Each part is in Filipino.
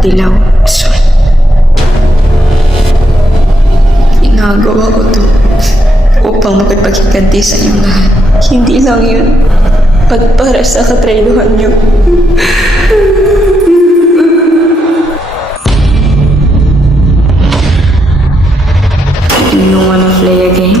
Dilaw. Sorry. Ginagawa ko to upang makipaghiganti sa inyong lahat. Hindi lang yun. Para sa katrainuhan niyo. You wanna play a game?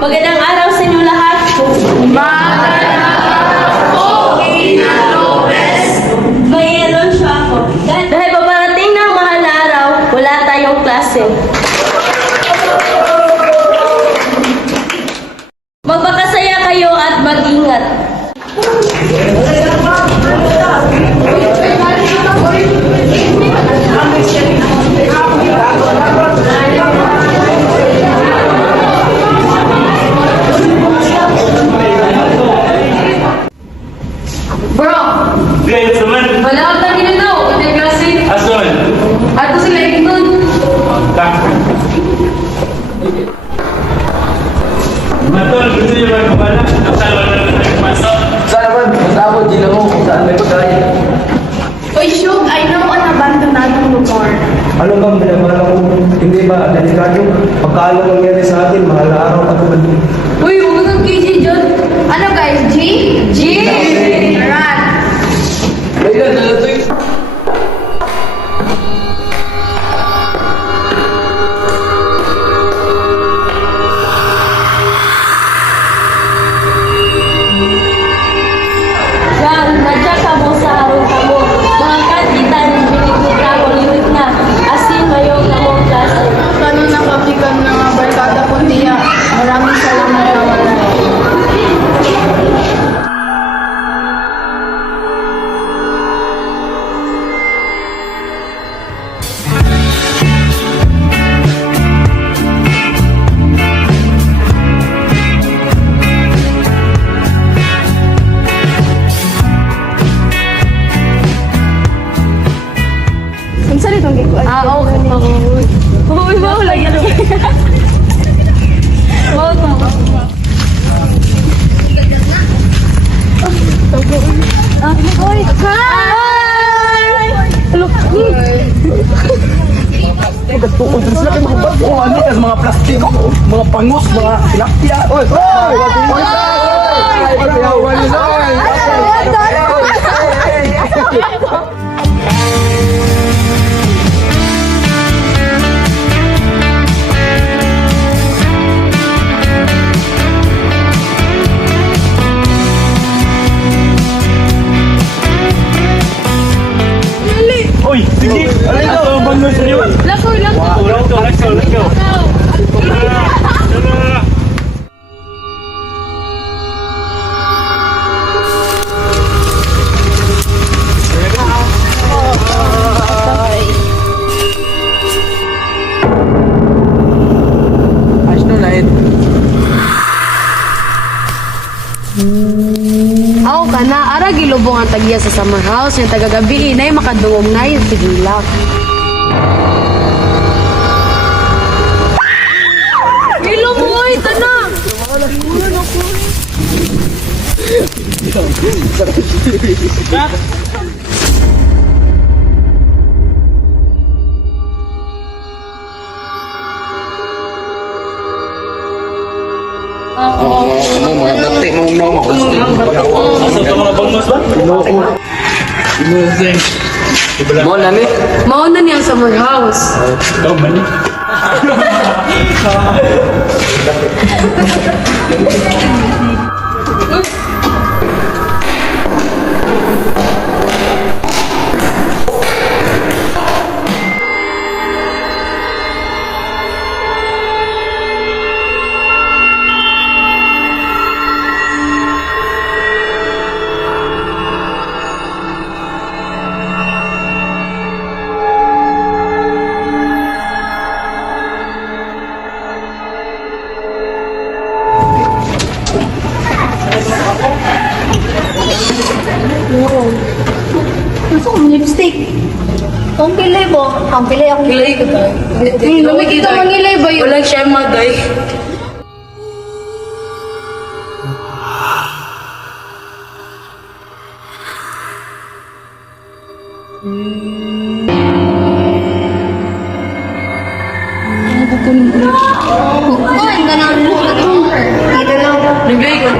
Magandang araw sa inyo lahat. Mayroon siya ako. Dahil paparating ng mahal na araw, wala tayong klase. Magpakasaya kayo at mag-ingat. Great, teman. Wala akong tangin na ito. Ito klase. Asun. Ato sila ikon. Tak. Betul, betul ya Bang Kepala. Asal benar-benar masuk. Saan naman? Matapos, di lang mo kung saan may pagkain. Uy, Shug, I know an abandonadong lugar. Ano bang binabala ko? Hindi ba delikado? Pagkaalam nangyari sa atin, mahal na araw ka naman. Uy, huwag kang KJ John. Ano guys, G? G! Rat! Layla, nalatoy. Yan, nadya ka mo sa harong kamo. Mga kita ni Binikita mo limit na. Asin mayong kamong klase. Paano nakapikan ng mga barkada po niya? Maraming salamat naman. Ah, okay. Uy, bawal lang yan. Bawal mo. Uy, hi! Look. Pagkatuon sa sila kayo mga bago. Ano yan? Mga plastiko, mga pangus, mga tilapia. Oy! Oy! Oy! Oi, sige. Ano bang mo sa iyo? Lako, lako. Let's go. Ayos no, light. Aw ka na, ara gilubong ang tagya sa summer house, yung tagagabi, inay makadungog na yung sigilak. Giluboy, tanang! Ano mga dati mong nong ako. Asa ka mga bangos ba? Inosing. Mo na ni. Mauna niyang summer house. Ikaw man eh. Kung pilay mo, ang pilay ako. Kilay ko tayo. Lumikita mangilay ba yun? Walang siya maday. Ay, ganun mo. Dito lang. Nagbigay ko.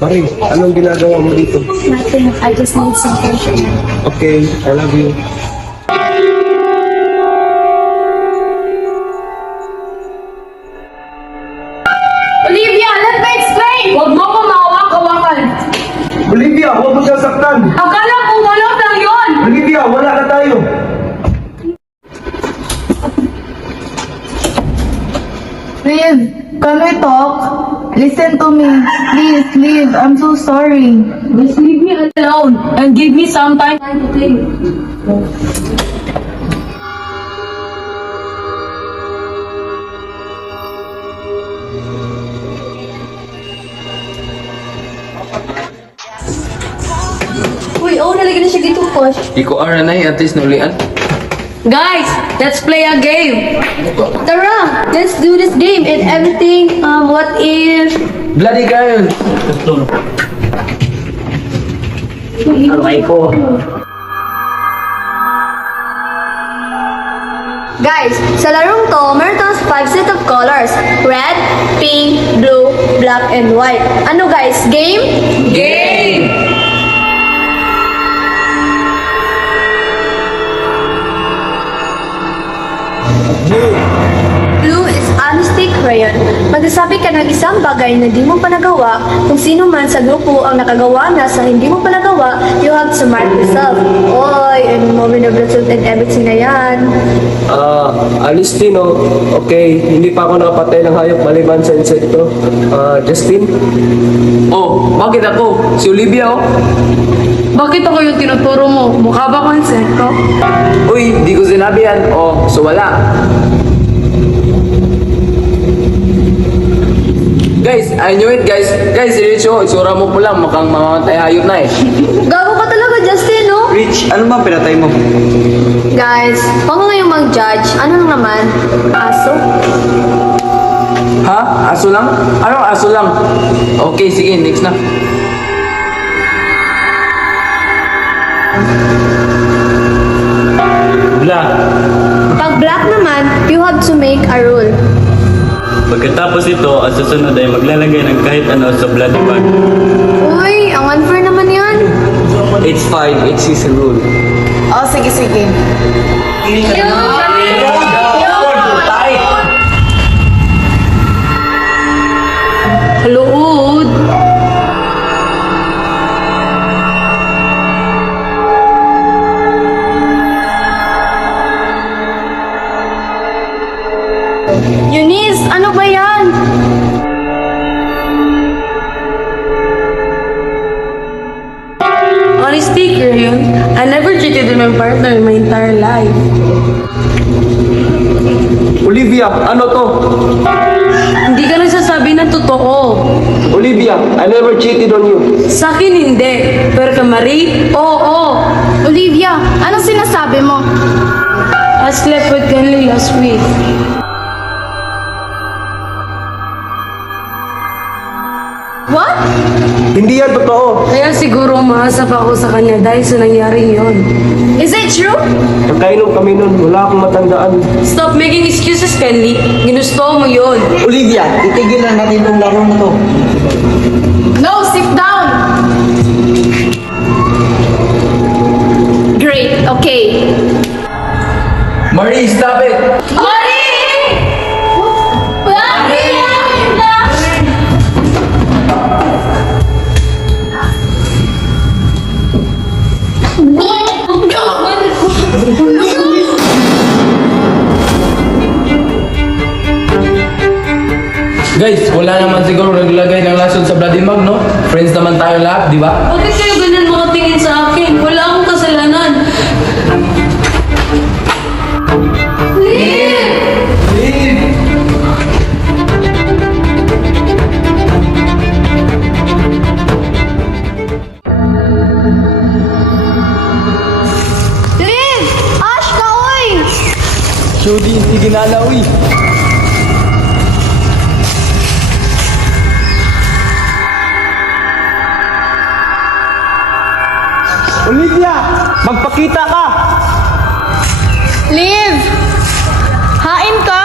Pare, anong ginagawa mo dito? Nothing. I just need some patience. Okay, I love you. Olivia, let me explain! Huwag mo ko mawak-hawakan. Olivia, huwag mo siyang saktan! Akala ko malap lang yun! Olivia, wala na tayo! Please, can we talk? Listen to me. Please, leave. I'm so sorry. Just leave me alone and give me some time to think. Uy, oh, nalagyan na siya dito, Posh. Iko ara na at least nulian. Guys, let's play a game. Tara, let's do this game and everything. What if... Bloody girl. Aray ko. Guys, sa larong to, meron tayong 5 set of colors. Red, pink, blue, black, and white. Ano guys, game? Game! Blue is honesty crayon. Magsasabi ka ng isang bagay na di mo pa nagawa. Kung sino man sa grupo ang nakagawa na sa hindi mo pa nagawa, you have to mark yourself. Oy, and moment of truth and everything na yan. Honesty, no? Okay, hindi pa ako nakapatay ng hayop maliban sa insekto. Justin? Oh, bakit ako? Si Olivia, oh. Bakit ako yung tinuturo mo? Mukha ba akong insekto? Uy, di ko sinabi yan. Oh, so wala. Guys, I knew it, guys. Guys, seryoso, itsura mo po lang. Mukhang mamamatay hayop na eh. Gago ka talaga, Justin, no? Rich, ano ba pinatay mo? Guys, huwag mo ngayong mag-judge. Ano lang naman? Aso? Ha? Aso lang? Anong aso lang? Okay, sige, next na. Bla. Pag black naman, you have to make a rule. Pagkatapos ito, ang susunod ay maglalagay ng kahit ano sa bloody bag. Uy, ang unfair naman yan. It's fine, it's his rule. Oh, sige, sige. Lood. Eunice, ano ba yan? Honesty, Crayon. I never cheated with my partner in my entire life. Olivia, ano to? Hindi ka nagsasabi ng totoo. Olivia, I never cheated on you. Sa akin hindi. Pero kay Marie, oo. Olivia, anong sinasabi mo? I slept with Kenley last week. What? Hindi yan totoo. Kaya siguro umaasa pa ako sa kanya dahil sa nangyaring yon. Is it true? Pagkainom kami nun, wala akong matandaan. Stop making excuses, Kenley. Ginusto mo yon. Olivia, itigil na natin itong laro na to. No, sit down! Great, okay. Marie, stop it! Guys, wala naman siguro naglagay ng lason sa bloody mug, no? Friends naman tayo lahat, di ba? Bakit kayo ganyan mga tingin sa akin? Wala akong kasalanan. Liv! Ash ka, oy! Judy, hindi ginalaw eh. Olivia, magpakita ka! Liv! Hain ka!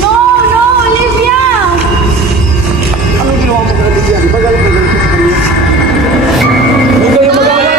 No, no, Olivia! Ano ginawa mo kay Olivia? Di ba galing ka sa kanya? Hindi kayo mag-away!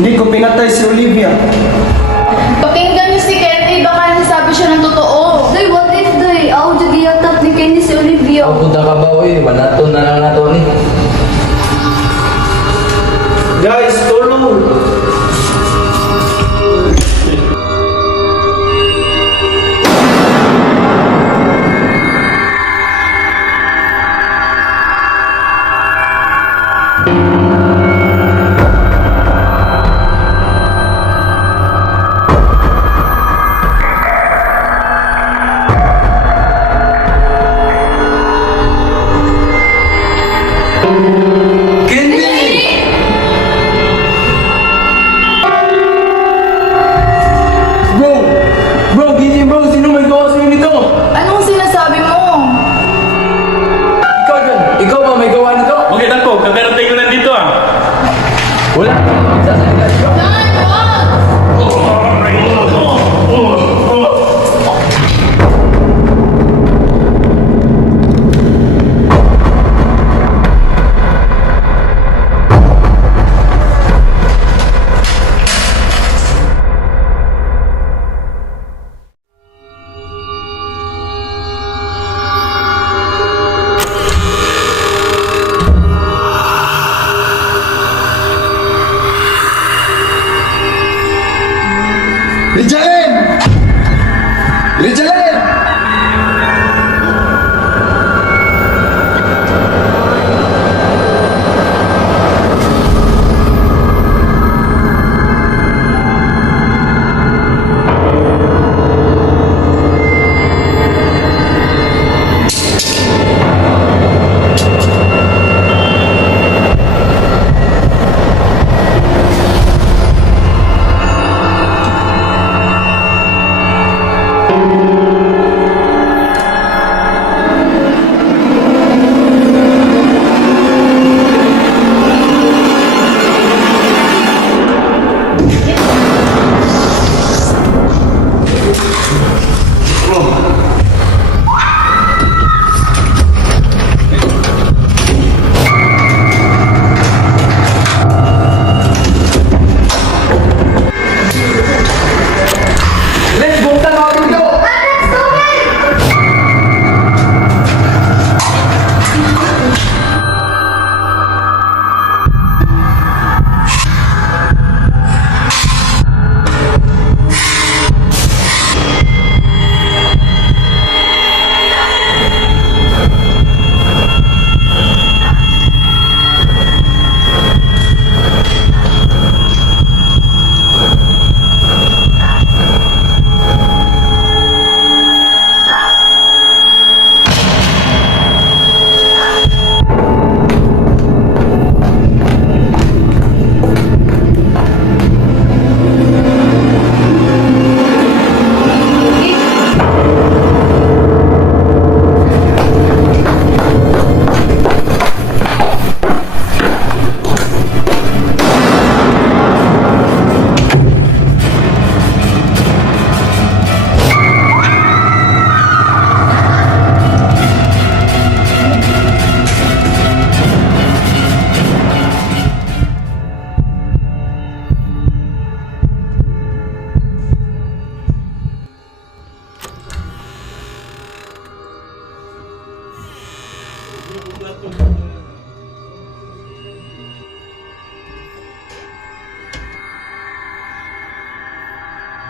Hindi ko pinatay si Olivia. Pakinggan niyo si Kenny, baka nasabi siya ng totoo. Day, what if, day? Ako jadi yatat ni Kenny si Olivia. Punta ka ba, uy? Manaton na lang nato ni. Guys, tulong! Bro! Bro, gini bro! Sino may gawa sa'yo nito? Anong sinasabi mo? Ikaw dyan! Ikaw ba may gawa nito? Bakit ako? Kakarating ko lang dito ah. Wala!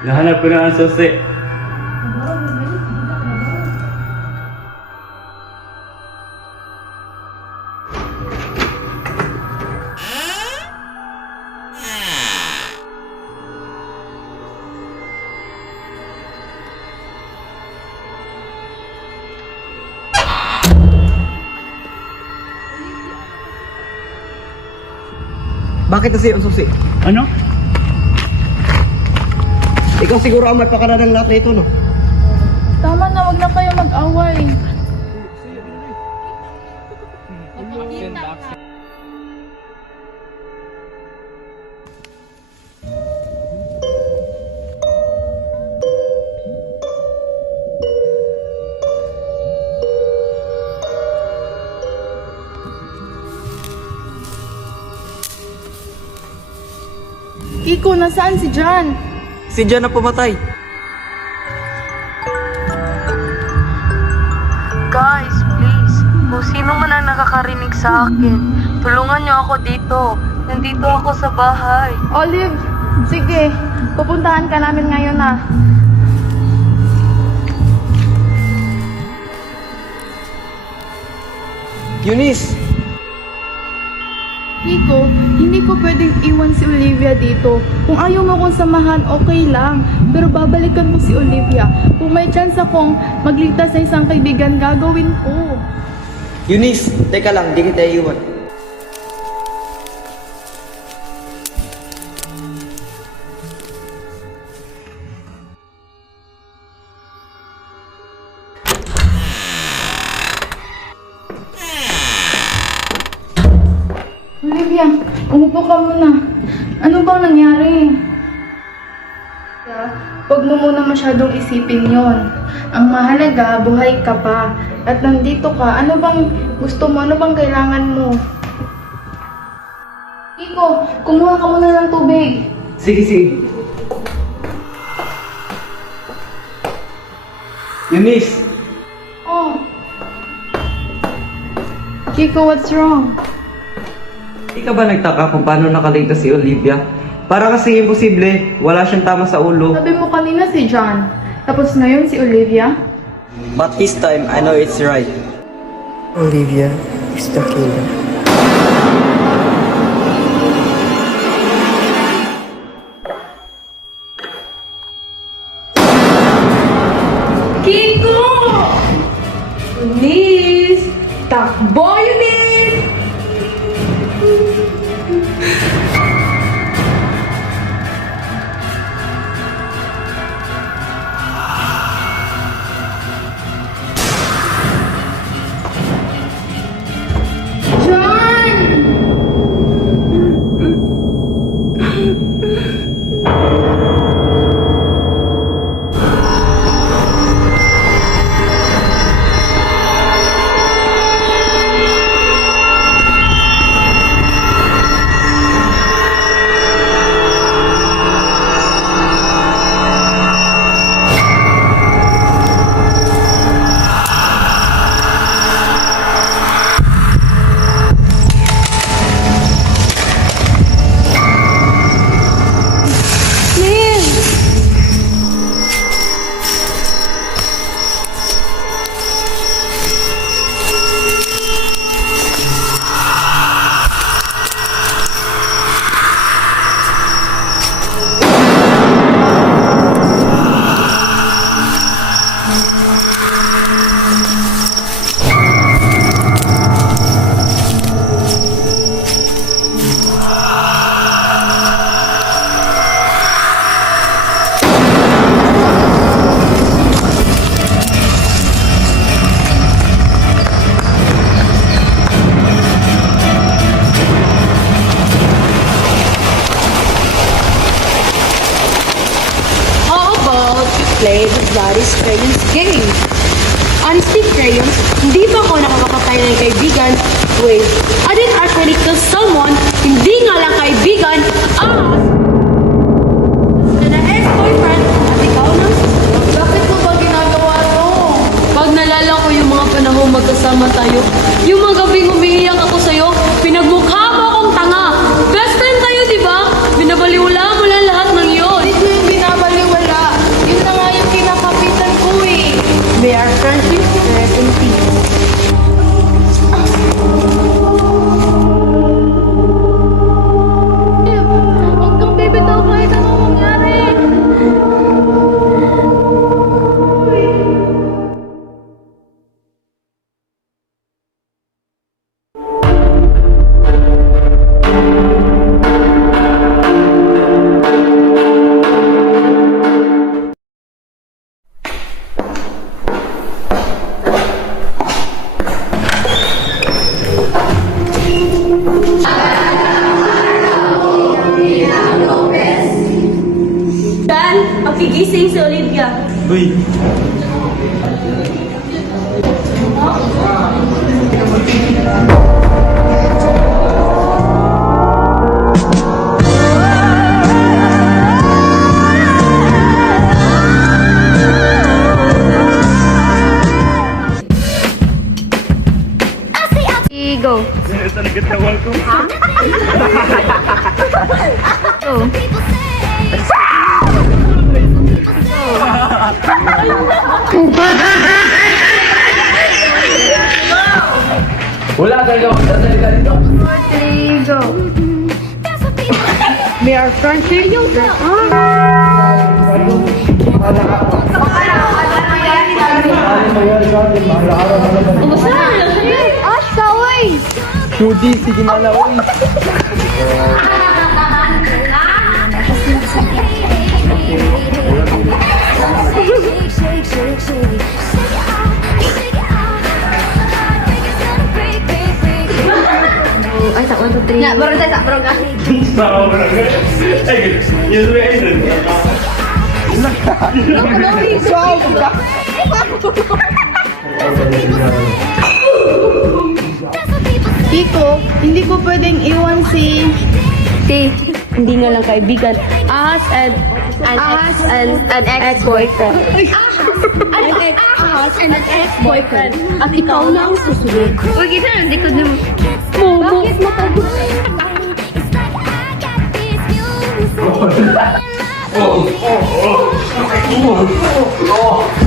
Nahanap ko na ang susi. Bakit kasi ang susi? Ano? Ikaw siguro ang may pakana ng lahat na ito, no? Tama na, wag na kayo mag-away. Kiko, nasaan si John? Si John na pumatay. Guys, please, kung sino man ang nakakarinig sa akin, tulungan niyo ako dito. Nandito ako sa bahay. Olive, sige. Pupuntahan ka namin ngayon na. Eunice! Kiko, hindi ko pwedeng iwan si Olivia dito. Kung ayaw mo akong samahan, okay lang. Pero babalikan ko si Olivia. Kung may chance akong magligtas sa isang kaibigan, gagawin ko. Eunice! Teka lang, di kita iwan. Olivia, umupo ka muna. Ano bang nangyari? Huwag mo muna masyadong isipin yon. Ang mahalaga, buhay ka pa. At nandito ka, ano bang gusto mo? Ano bang kailangan mo? Kiko, kumuha ka muna ng tubig. Sige, sige. Eunice! Oh. Kiko, what's wrong? Di ka ba nagtaka kung paano nakaligtas si Olivia? Para kasi imposible, wala siyang tama sa ulo. Sabi mo kanina si John. Tapos ngayon si Olivia? But this time, I know it's right. Olivia is the killer. Kiko! Eunice! Takbo, Eunice! play the Bloody Crayons game. Honestly, Crayons, hindi ba ako nakakapatay ng kaibigan? Wait, I didn't actually kill someone, hindi nga lang kaibigan, na ex-boyfriend at ikaw na. Bakit mo ba ginagawa to? Pag nalala ko yung mga panahon magkasama tayo, yung mga gabing umiiyak ako sa'yo, pinagmukha mo akong tanga. Best friend tayo, di ba? Binabaliwala mo lang lahat ng iyon. Hindi ko yung binabaliwala. gising si Olivia. Uy, Go. Wala kayo. Dadali ka dito. 3, go. We are from Seryoso. Ash ka, oy! Judy, sige na lang. Uy. Ay, sa 1, 2, 3. Na, baro tayo sa baro ka. Kiko, hindi ko pwedeng iwan si... Hindi nga lang kaibigan. Us and An ex-boyfriend. us and an ex-boyfriend. At ikaw na ang susunod. Huwag kita, hindi ko din. Bakit matagot? Oh.